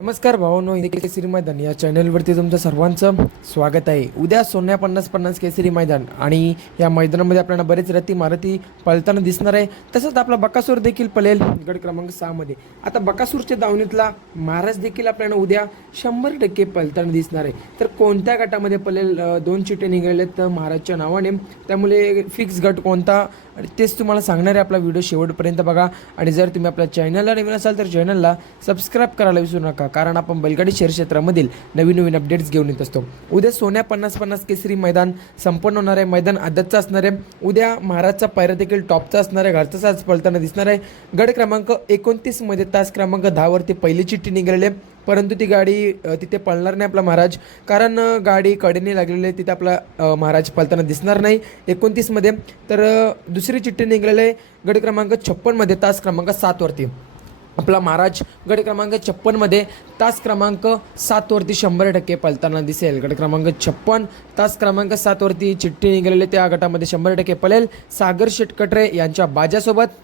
नमस्कार भावांनो, हिंदी केसरी मैदान या चॅनलवरती तुमचं सर्वांचं स्वागत आहे. उद्या सोन्या 50-50 केसरी मैदान आणि या मैदानामध्ये आपल्याला बरेच रथी मारुती पळताना दिसणार आहे. तसंच आपला बकासूर देखील पळेल गट क्रमांक 6 मध्ये. आता बकासूरच्या दावणीतला महाराज देखील आपल्याला उद्या 100% पळताना दिसणार आहे. तर कोणत्या गटामध्ये पळेल, 2 चिठ्ठे निघालेत महाराजच्या नावाने, त्यामुळे फिक्स गट कोणता आणि तेच तुम्हाला सांगणार आहे. आपला व्हिडिओ शेवटपर्यंत बघा आणि जर तुम्ही आपल्या चॅनलला नवीन असाल तर चॅनलला सबस्क्राईब करायला विसरू नका, कारण आपण बैलगाडी शहर क्षेत्रामधील नवीन नवीन अपडेट्स घेऊन येत असतो. उद्या सोन्या 50-50 केसरी मैदान संपन्न होणार आहे. मैदान आदतचं असणार आहे. उद्या महाराजचा पायरा देखील टॉपचा असणार आहे. घरचा साज पळताना दिसणार आहे. गड क्रमांक 29 मध्ये तास क्रमांक 10 वरती पहिली चिठ्ठी निघालेली आहे, परंतु ती गाडी तिथे पळणार नाही आपला महाराज, कारण गाडी कडेने लागलेली आहे. तिथे आपला महाराज पळताना दिसणार नाही 29 मध्ये. तर दुसरी चिठ्ठी निघालेली आहे गड क्रमांक 56 मध्ये तास क्रमांक 7 वरती आपला महाराज गड क्रमांक 56 मध्ये तास क्रमांक 7 वरती 100% पळताना दिसेल. गड क्रमांक 56 तास क्रमांक 7 वरती चिठ्ठी निघालेली, त्या गटामध्ये 100% पळेल सागर शेटकटरे यांच्या बाजासोबत.